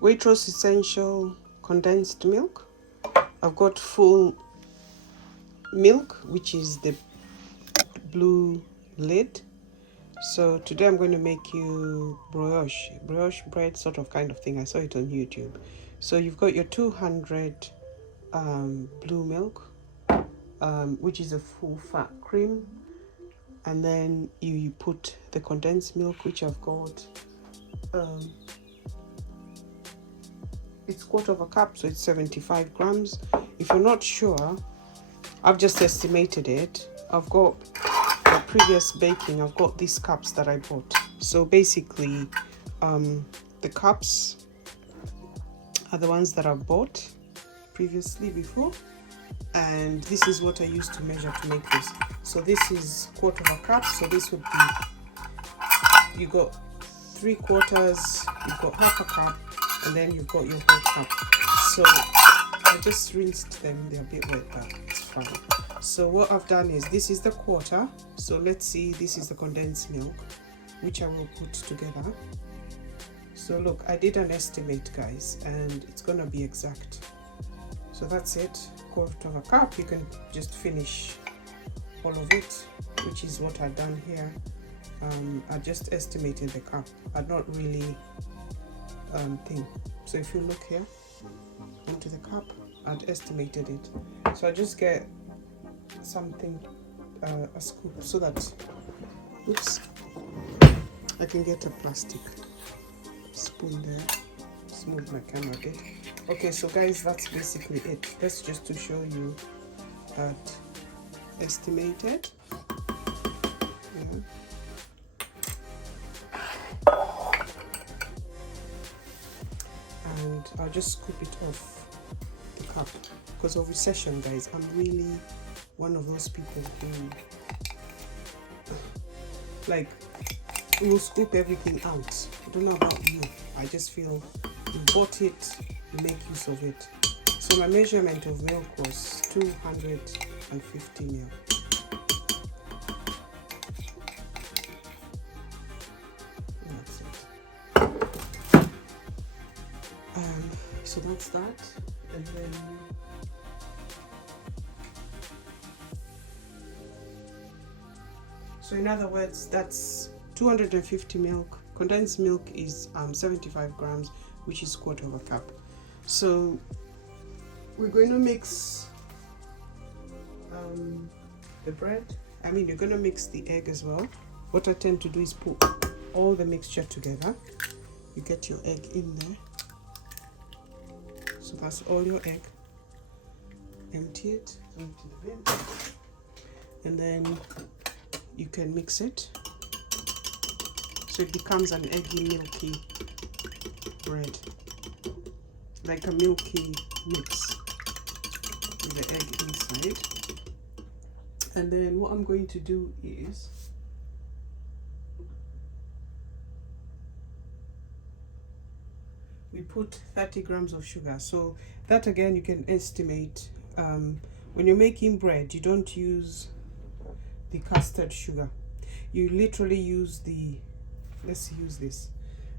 Waitrose Essential Condensed Milk. I've got full milk, which is the blue lid. So today I'm going to make you brioche bread sort of kind of thing. I saw it on YouTube. So you've got your 200 blue milk, which is a full fat cream, and then you put the condensed milk, which I've got it's 1/4 cup, so it's 75 grams. If you're not sure, I've just estimated it. I've got the previous baking, I've got these cups that I bought. So basically the cups are the ones that I've bought previously before, and this is what I used to measure to make this. So this is 1/4 cup, so this would be, you got 3/4, you've got 1/2 cup, and then you've got your whole cup. So I just rinsed them, they're a bit wet, but it's fine. So what I've done is, this is the 1/4, so let's see, this is the condensed milk, which I will put together. So look, I did an estimate, guys, and it's gonna be exact. So that's it, 1/4 cup. You can just finish all of it, which is what I've done here. I just estimated the cup. I'd not really thing. So if you look here into the cup, I'd estimated it. So I just get something, a scoop, so that, oops, I can get a plastic spoon there. Smooth my camera a bit. Okay, so guys, that's basically it. That's just to show you that estimated. Yeah. And I'll just scoop it off the cup, because of recession, guys, I'm really one of those people who like will scoop everything out. I don't know about you, I just feel you bought it, you make use of it. So my measurement of milk was 250 ml. That's it. So that's that, and then so in other words, that's 250 milk. Condensed milk is 75 grams, which is 1/4 cup. So we're going to mix the bread. I mean, you're going to mix the egg as well. What I tend to do is put all the mixture together. You get your egg in there. So that's all your egg. Empty it, empty the bin, and then you can mix it so it becomes an eggy, milky bread, like a milky mix with the egg inside. And then what I'm going to do is we put 30 grams of sugar. So that, again, you can estimate. When you're making bread, you don't use the custard sugar. You literally use the, let's use this.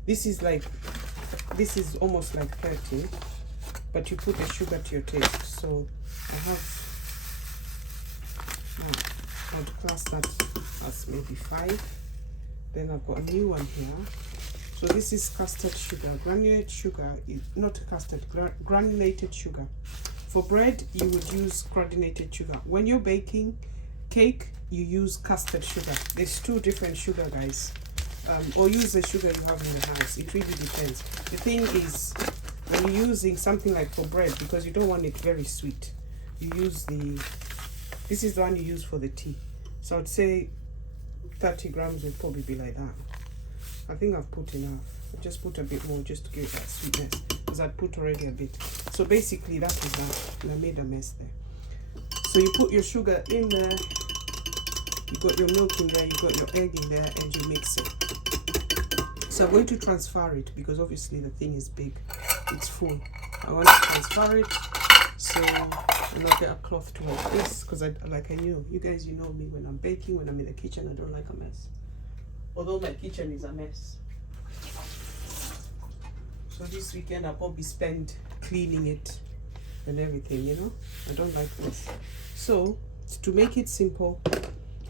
This is almost like 30, but you put the sugar to your taste. So I have, I would class that as maybe 5. Then I've got a new one here. So this is custard sugar. Granulated sugar is not custard, granulated sugar. For bread, you would use granulated sugar. When you're baking cake, you use custard sugar. There's 2 different sugar, guys. Or use the sugar you have in the house. It really depends. The thing is, when you're using something like for bread, because you don't want it very sweet, you use this is the one you use for the tea. So I'd say 30 grams would probably be like that. I think I've put enough. I just put a bit more just to give it that sweetness, because I'd put already a bit. So basically that is that, and I made a mess there. So you put your sugar in there, you got your milk in there, you got your egg in there, and you mix it. So I'm going to transfer it, because obviously the thing is big, it's full. I want to transfer it, so I'm gonna get a cloth to hold this, because like I knew, you guys, you know me, when I'm baking, when I'm in the kitchen, I don't like a mess. Although my kitchen is a mess. So this weekend I'll probably spend cleaning it and everything, you know. I don't like this. So to make it simple,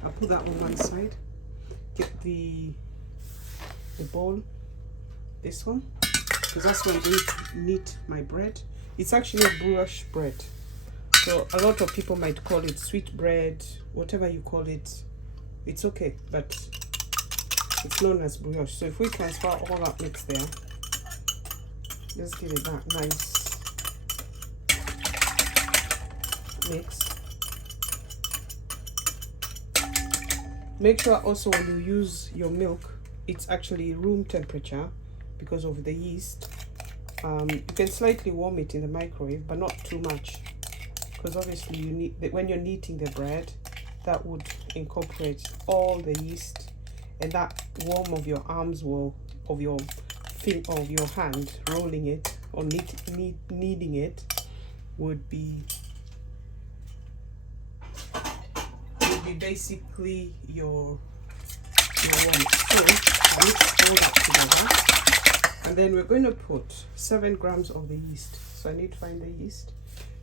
I'll put that on one side. Get the bowl, this one, because that's what I'm going to knead my bread. It's actually a brioche bread. So a lot of people might call it sweet bread, whatever you call it, it's okay, but it's known as brioche. So if we transfer all that mix there, just give it that nice mix. Make sure also when you use your milk, it's actually room temperature because of the yeast. You can slightly warm it in the microwave, but not too much, because obviously you need when you're kneading the bread, that would incorporate all the yeast, and that warmth of your arms will of your hand rolling it or kneading it would be basically your warmth. So I mix all that together, and then we're going to put 7 grams of the yeast. So I need to find the yeast.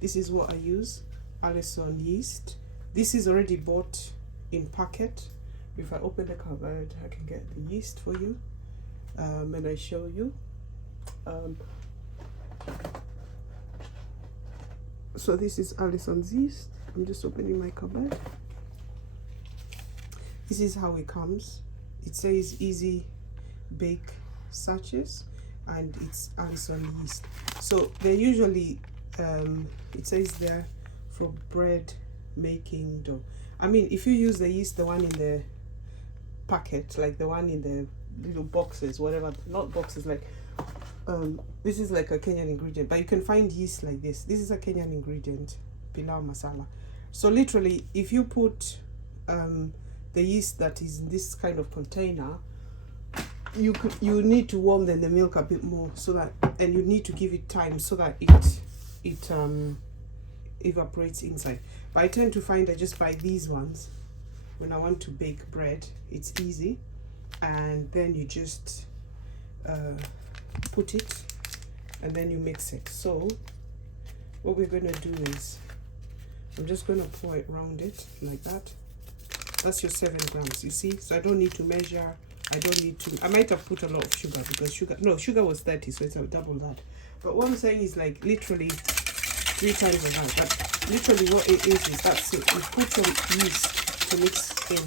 This is what I use, Alison yeast. This is already bought in packet. If I open the cupboard, I can get the yeast for you, and I show you. So this is Alison's yeast. I'm just opening my cupboard. This is how it comes. It says easy bake sachets, and it's Alison yeast. So they're usually it says there for bread making dough. I mean, if you use the yeast, the one in the packet, like the one in the little boxes, whatever, not boxes, like this is like a Kenyan ingredient, but you can find yeast like this. This is a Kenyan ingredient, pilau masala. So literally, if you put the yeast that is in this kind of container, you need to warm the milk a bit more, so that, and you need to give it time so that it evaporates inside. But I tend to find I just buy these ones when I want to bake bread. It's easy, and then you just put it and then you mix it. So what we're going to do is I'm just going to pour it around it like that. That's your 7 grams, you see. So I don't need to measure. I don't need to. I might have put a lot of sugar, because sugar was 30, so it's double that. But what I'm saying is like literally 3 times of that. But literally what it is that's it. You put some yeast to mix in,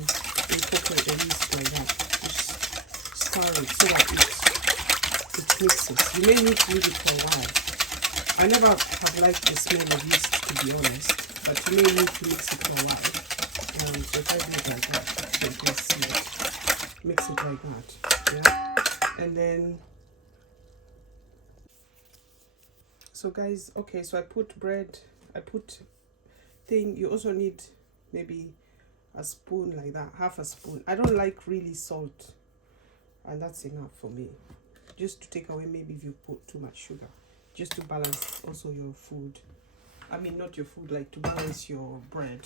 incorporate the yeast like that. Just stir it so that it mixes. You may need to leave it for a while. I never have liked the smell of yeast, to be honest, but you may need to mix it for a while. So if I do it like that, so you can see it. Mix it like that, yeah. And then, so guys, okay, so I put bread, I put thing. You also need maybe a spoon like that, half a spoon. I don't like really salt, and that's enough for me, just to take away maybe if you put too much sugar, just to balance also your food. I mean, not your food, like to balance your bread.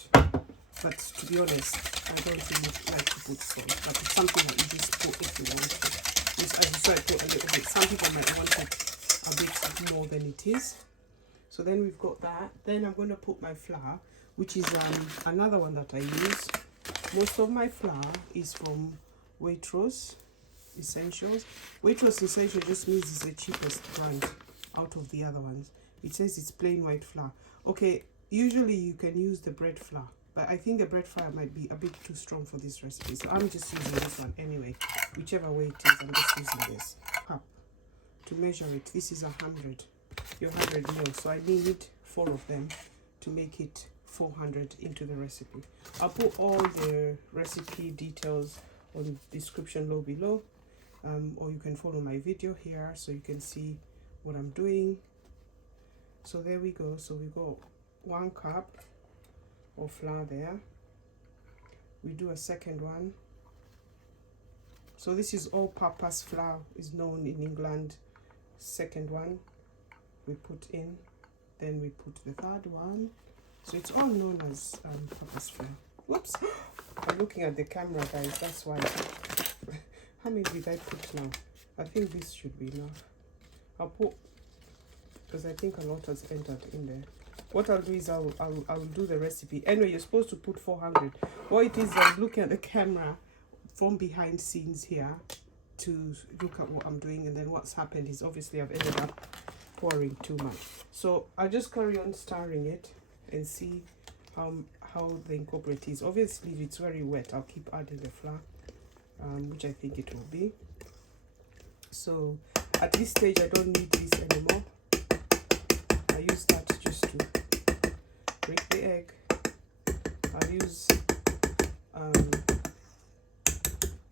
But to be honest, I don't really like to put salt, but it's something that you just put if you want to. Just as you saw, I put a little bit. Some people might want it a bit more than it is. So then we've got that. Then I'm going to put my flour, which is another one that I use. Most of my flour is from Waitrose Essentials. Waitrose Essentials just means it's the cheapest brand out of the other ones. It says it's plain white flour. Okay, usually you can use the bread flour, but I think the bread flour might be a bit too strong for this recipe. So I'm just using this one anyway. Whichever way it is, I'm just using this cup to measure it. This is 100. Your 100 mil. So I need 4 of them to make it 400 into the recipe. I'll put all the recipe details on the description below. Or you can follow my video here so you can see what I'm doing. So there we go. So we got 1 cup of flour there. We do a second one. So this is all-purpose flour, is known in England. Second one we put in, then we put the third one. So it's all known as purpose flour. Whoops! I'm looking at the camera, guys. That's why. How many did I put now? I think this should be enough. I'll put, because I think a lot has entered in there. What I'll do is I'll do the recipe. Anyway, you're supposed to put 400. What it is, I'm looking at the camera from behind scenes here to look at what I'm doing, and then what's happened is obviously I've ended up pouring too much. So I'll just carry on stirring it and see how the incorporate is. Obviously, if it's very wet, I'll keep adding the flour, which I think it will be. So at this stage, I don't need this anymore. I use that just to break the egg. I'll use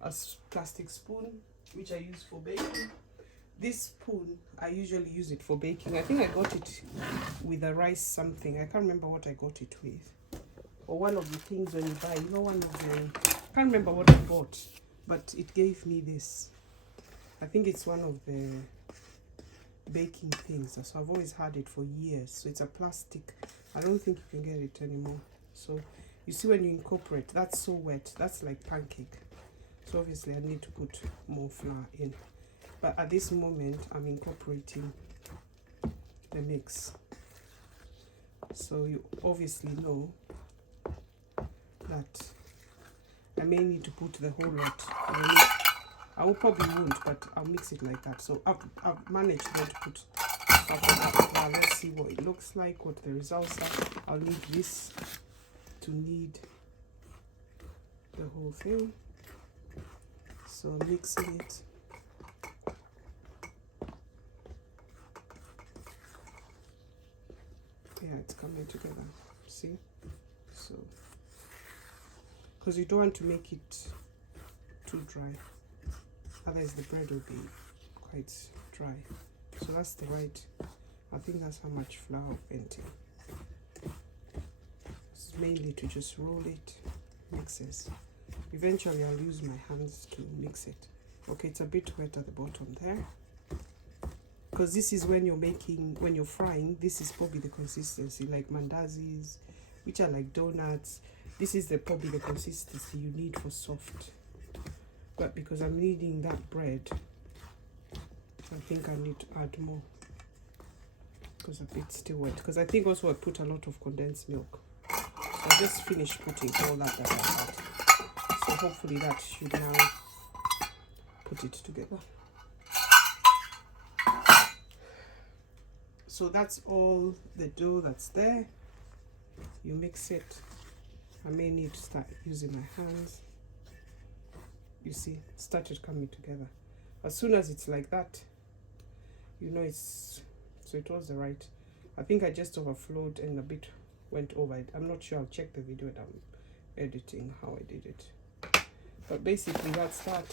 a plastic spoon, which I use for baking. This spoon, I usually use it for baking. I think I got it with a rice something. I can't remember what I got it with. Or one of the things when you buy, you know, one of the, I can't remember what I bought, but it gave me this. I think it's one of the baking things. So I've always had it for years. So it's a plastic. I don't think you can get it anymore. So you see when you incorporate, that's so wet. That's like pancake. So obviously I need to put more flour in. But at this moment, I'm incorporating the mix. So you obviously know that I may need to put the whole lot. I will probably won't, but I'll mix it like that. So I've managed then to put half of that flour. Let's see what it looks like, what the results are. I'll need this to knead the whole thing. So mixing it. Yeah, it's coming together. See? So, because you don't want to make it too dry, otherwise the bread will be quite dry. So that's the right, I think that's how much flour went in. It's mainly to just roll it, mixes. Eventually I'll use my hands to mix it. Okay, it's a bit wet at the bottom there, because this is when you're making, when you're frying, this is probably the consistency, like mandazis, which are like donuts. This is probably the consistency you need for soft. But because I'm kneading that bread, I think I need to add more, because a bit still wet. Because I think also I put a lot of condensed milk. So I just finished putting all that I had. So hopefully that should now put it together. So that's all the dough that's there. You mix it. I may need to start using my hands. You see, it started coming together. As soon as it's like that, you know it's, so it was the right. I think I just overflowed and a bit went over it. I'm not sure, I'll check the video that I'm editing how I did it. But basically that's that.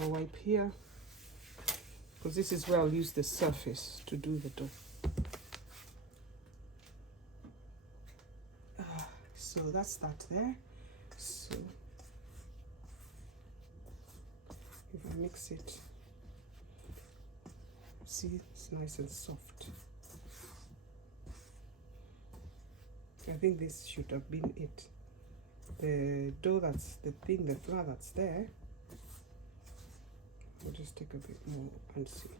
I'll wipe here, because this is where I'll use the surface to do the dough. So that's that there. So if I mix it, see, it's nice and soft. I think this should have been it. The dough that's the thing, the flour that's there, I'll just take a bit more and see.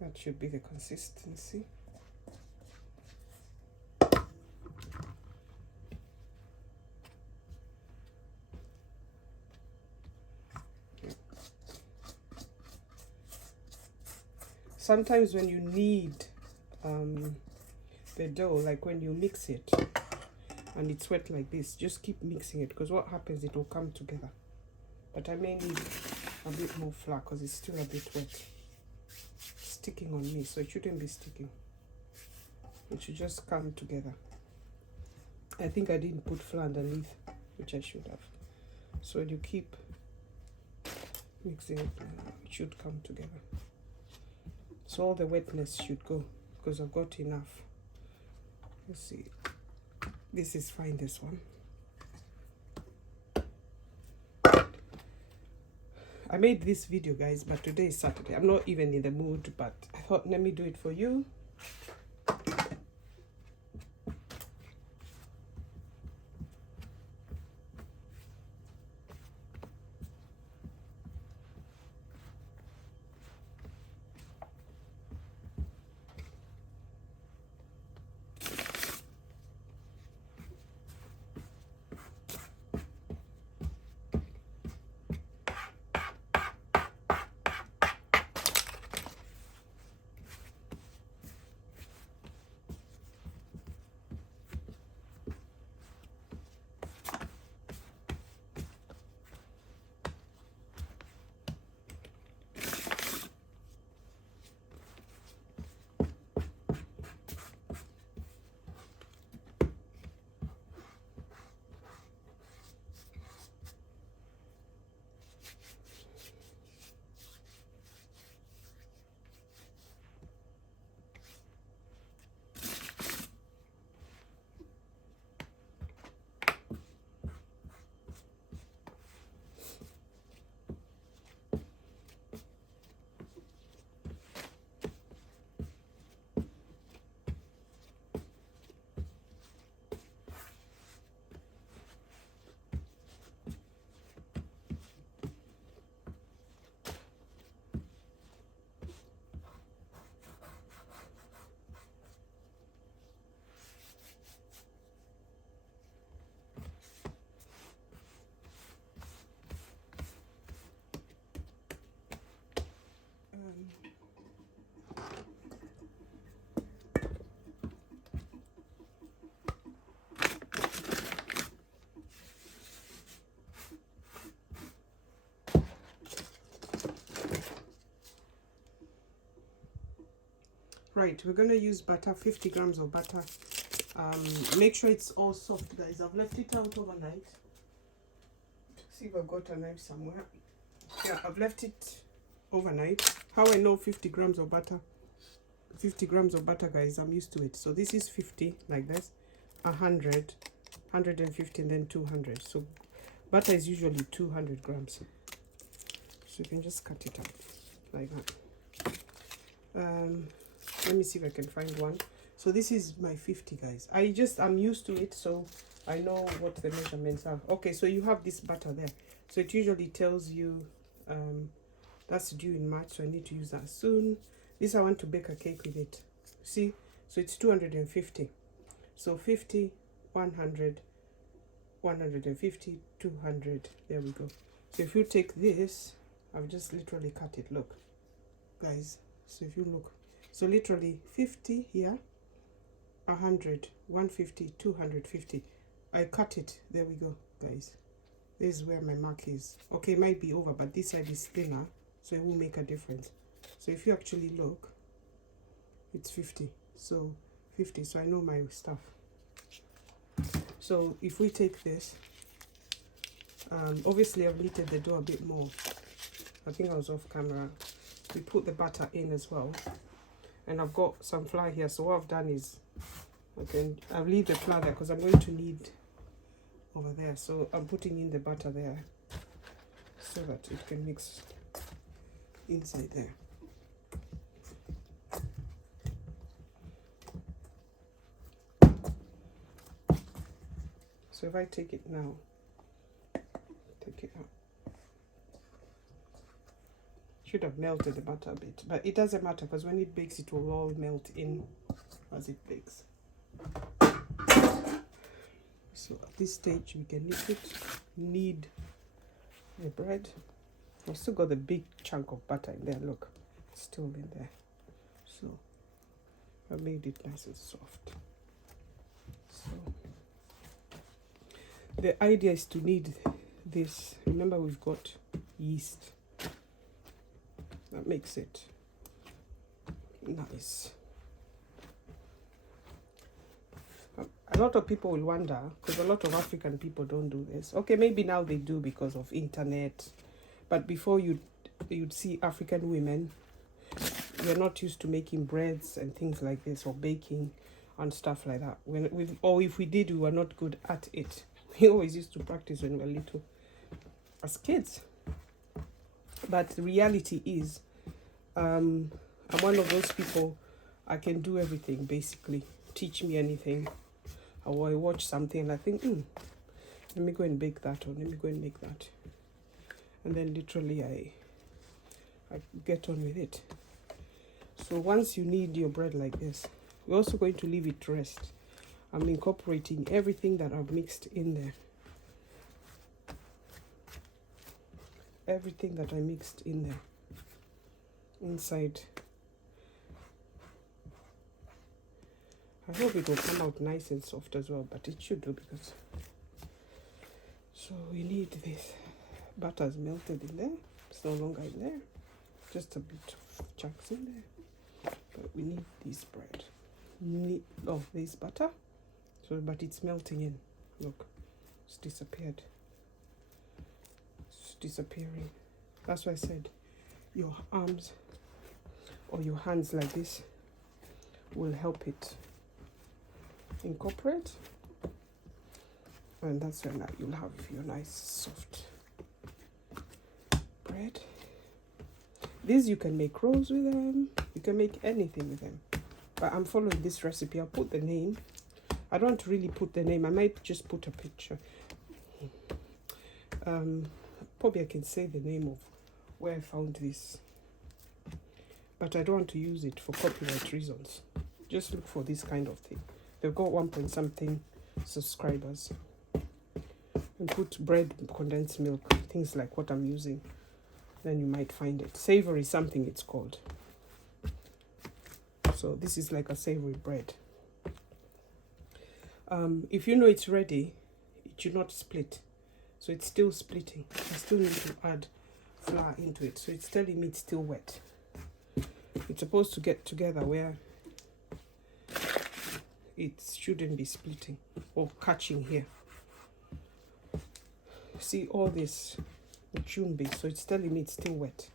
That should be the consistency. Sometimes when you knead the dough, like when you mix it and it's wet like this, just keep mixing it, because what happens, it will come together. But I may need a bit more flour because it's still a bit wet. Sticking on me, so it shouldn't be sticking. It should just come together. I think I didn't put flour underneath, which I should have. So you keep mixing it, it should come together. So all the wetness should go, because I've got enough. Let's see. This is fine, this one. I made this video, guys, but today is Saturday. I'm not even in the mood, but I thought, let me do it for you. Right, we're going to use butter, 50 grams of butter. Make sure it's all soft, guys. I've left it out overnight. See if I've got a knife somewhere. Yeah, I've left it overnight. How I know 50 grams of butter? 50 grams of butter, guys, I'm used to it. So this is 50, like this, 100, 150, and then 200. So butter is usually 200 grams. So you can just cut it up like that. Let me see if I can find one. So this is my 50, guys. I'm used to it, so I know what the measurements are. Okay, so you have this butter there. So it usually tells you that's due in March, so I need to use that soon. This, I want to bake a cake with it. See? So it's 250. So 50, 100, 150, 200. There we go. So if you take this, I've just literally cut it. Look, guys. So if you look, so literally 50 here, 100, 150, 250. I cut it. There we go, guys. This is where my mark is. Okay, it might be over, but this side is thinner, so it will make a difference. So if you actually look, it's 50. So 50. So I know my stuff. So if we take this, obviously I've kneaded the dough a bit more. I think I was off camera. We put the butter in as well, and I've got some flour here. So what I've done is I'll leave the flour there because I'm going to knead over there. So I'm putting in the butter there so that it can mix inside there. So if I take it now, take it out. Should have melted the butter a bit, but it doesn't matter because when it bakes, it will all melt in as it bakes. So at this stage, we can knead the bread. I've still got the big chunk of butter in there. Look, it's still in there. So I made it nice and soft. So the idea is to knead this. Remember, we've got yeast. That makes it nice. A lot of people will wonder, because a lot of African people don't do this. Okay, maybe now they do because of internet. But before you'd see African women, we're not used to making breads and things like this, or baking and stuff like that. Or if we did, we were not good at it. We always used to practice when we were little as kids. But the reality is, I'm one of those people, I can do everything, basically. Teach me anything. Or I watch something and I think, let me go and bake that, or let me go and make that. And then literally I get on with it. So once you knead your bread like this, we're also going to leave it to rest. I'm incorporating everything that I've mixed in there. Everything that I mixed in there. Inside. I hope it will come out nice and soft as well, but it should do because... So we need this. Butter's melted in there. It's no longer in there. Just a bit of chunks in there. But we need this bread. There's butter. So, but it's melting in. Look, it's disappeared. It's disappearing. That's why I said your arms or your hands like this will help it incorporate. And that's when you'll have your nice soft bread. These you can make rolls with them. You can make anything with them. But I'm following this recipe. I'll put the name. I don't really put the name. I might just put a picture. Probably I can say the name of where I found this. But I don't want to use it for copyright reasons. Just look for this kind of thing. They've got 1-point-something subscribers. And put bread, condensed milk, things like what I'm using. Then you might find it. Savory something it's called. So this is like a savory bread. If you know it's ready, it should not split. So it's still splitting. I still need to add flour into it. So it's telling me it's still wet. It's supposed to get together where it shouldn't be splitting or catching here. See all this, it shouldn't be, so it's telling me it's still wet.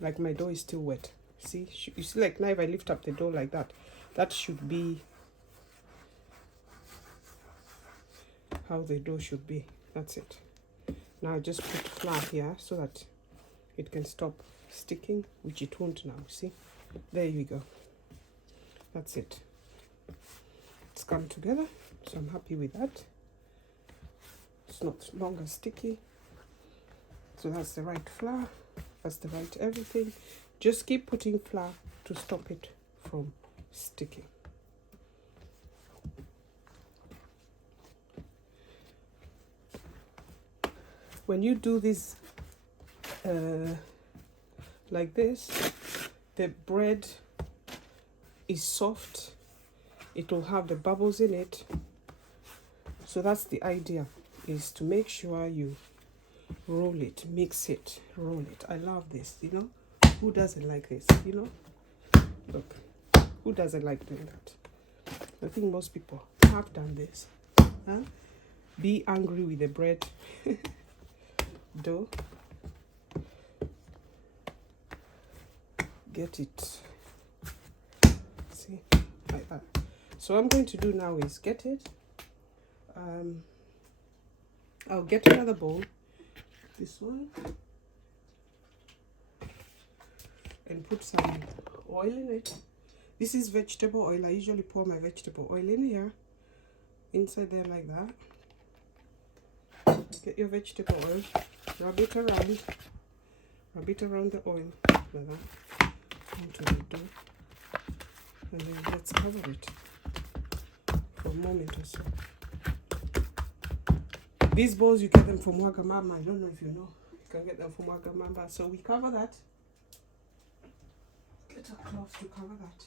Like my dough is still wet. See, you see, like now if I lift up the dough like that, that should be how the dough should be. That's it. Now I just put flour here so that it can stop sticking, which it won't now. See, there you go. That's it. It's come together, so I'm happy with that. It's not longer sticky, so that's the right flour, that's the right everything. Just keep putting flour to stop it from sticking. When you do this like this, the bread is soft, it will have the bubbles in it. So that's the idea, is to make sure you roll it, mix it, roll it. I love this, you know. Who doesn't like this, you know? Look, who doesn't like doing that? I think most people have done this. Huh? Be angry with the bread dough. Get it. See, like that. So what I'm going to do now is get it. I'll get another bowl, this one, and put some oil in it. This is vegetable oil. I usually pour my vegetable oil in here, inside there like that. Get your vegetable oil, rub it around the oil like that into the dough, and then let's cover it for a moment or so. These bowls, you get them from Wagamama. I don't know if you know. You can get them from Wagamama. So we cover that. Get a cloth to cover that.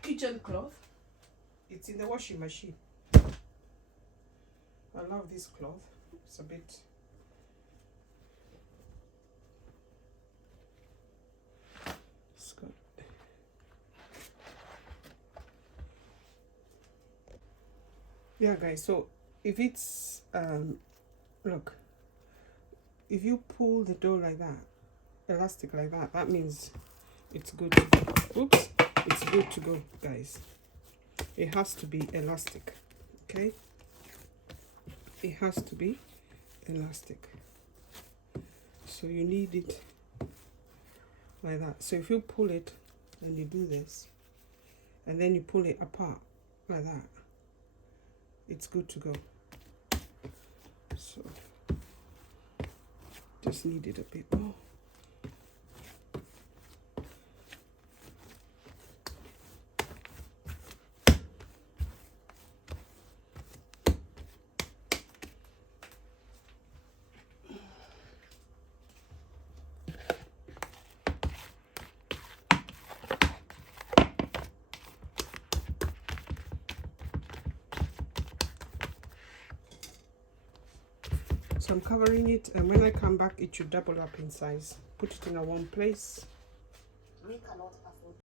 Kitchen cloth. It's in the washing machine. I love this cloth. It's a bit... It's good. Yeah, guys. So if it's look, if you pull the dough like that, elastic like that, that means it's good to go. Oops, it's good to go, guys. It has to be elastic, okay? It has to be elastic. So you need it like that. So if you pull it and you do this, and then you pull it apart like that, it's good to go. So just need it a bit more. So I'm covering it, and when I come back it should double up in size. Put it in a warm place. We cannot afford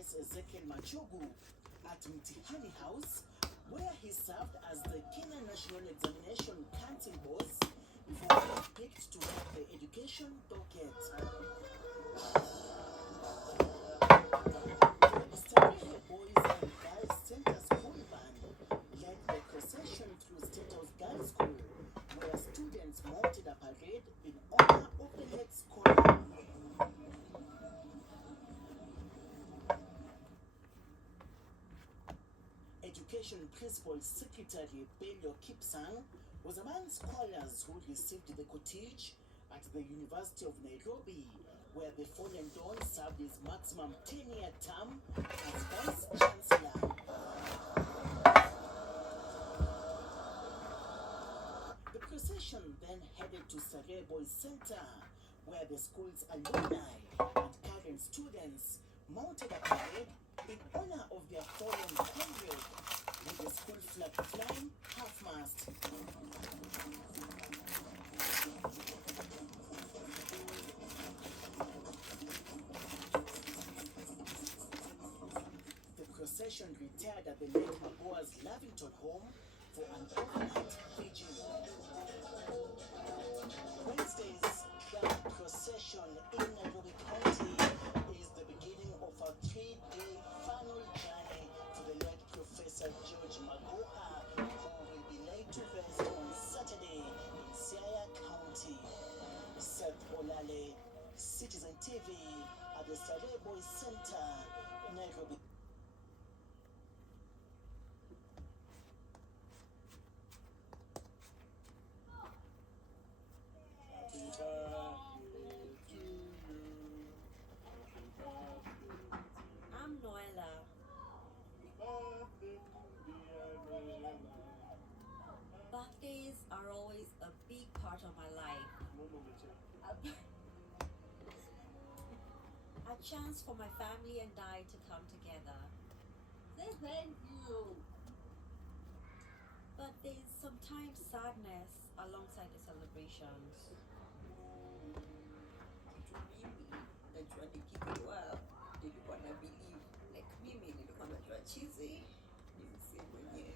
Justice Ezekiel Machogu at Mtihani House, where he served as the Kenya National Examination Council boss before being picked to head the education docket. Starehe Boys and Girls Center School Band led the procession through State House Girls School, where students mounted a parade in honor of the head scholar. Education Principal Secretary Bello Kipsang was among scholars who received the cortege at the University of Nairobi, where the fallen Don served his maximum 10-year term as Vice Chancellor. The procession then headed to Starehe Boys Center, where the school's alumni and current students mounted a parade in honor of their fallen comrade, with the school flag flying half-mast. The procession retired at the late Magoa's Lavington home for an overnight vigil. Wednesday's grand procession in Nairobi County is the beginning of a 3-day final journey for the late Professor George Magoha, who will be laid to rest on Saturday in Siaya County. Seth Olale, Citizen TV, at the Starehe Boys Center, Nairobi. I'm Noella. Birthdays are always a big part of my life. A chance for my family and I to come together. Say thank you. But there's sometimes sadness alongside the celebrations. Najua nikijua nilikuwa na believe like mimi nilikuwa najua chizi si mwenyewe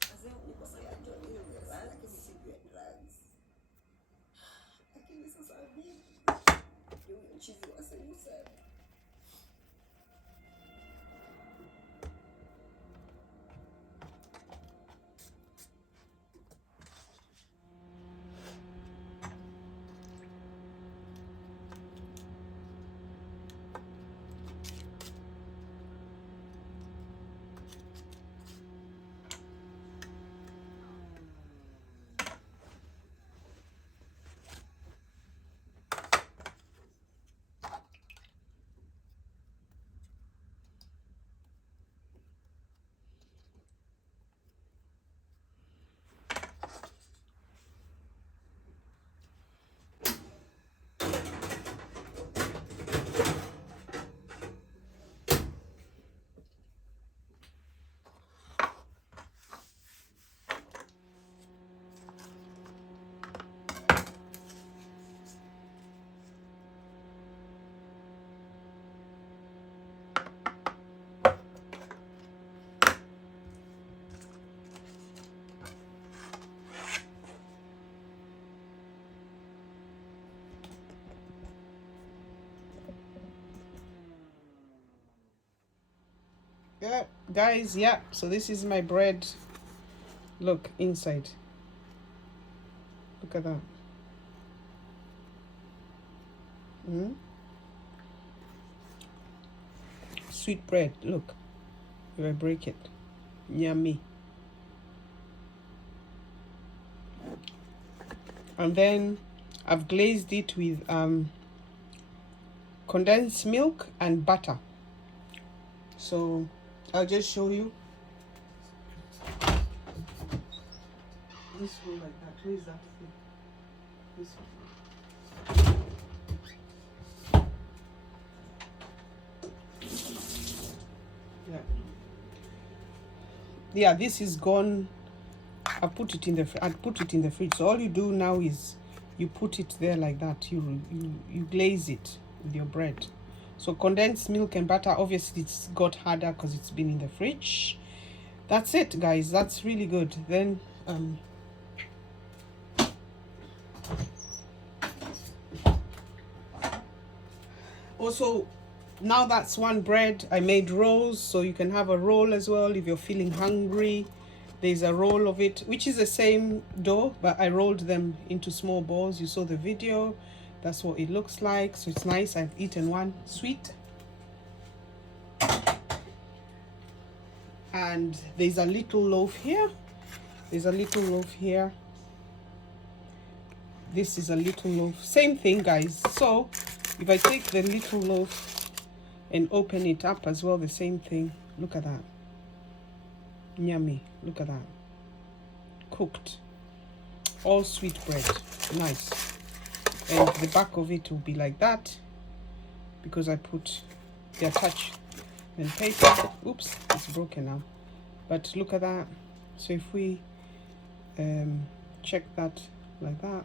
sasa uko sana ndio lakini sijui drugs lakini sasa mimi ndio chizi waseusa. Yeah, guys, yeah, so this is my bread. Look inside. Look at that. Sweet bread. Look, if I break it, yummy. And then I've glazed it with condensed milk and butter. So I'll just show you. This one like that. Where is that thing? This one. Yeah, this is gone. I put it in the fridge. So all you do now is you put it there like that. You glaze it with your bread. So condensed milk and butter, obviously it's got harder because it's been in the fridge. That's it, guys. That's really good. Then also, now that's one bread. I made rolls, so you can have a roll as well if you're feeling hungry. There's a roll of it, which is the same dough, but I rolled them into small balls. You saw the video. That's what it looks like. So it's nice. I've eaten one sweet. And there's a little loaf here. There's a little loaf here. This is a little loaf. Same thing, guys. So if I take the little loaf and open it up as well, the same thing. Look at that. Yummy. Look at that. Cooked. All sweet bread. Nice. And the back of it will be like that because I put the attachment paper. Oops, it's broken now. But look at that. So if we check that like that,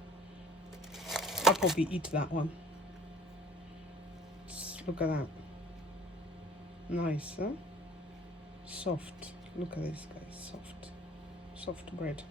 I'll probably eat that one. Look at that. Nice, huh? Soft. Look at this, guys. Soft bread.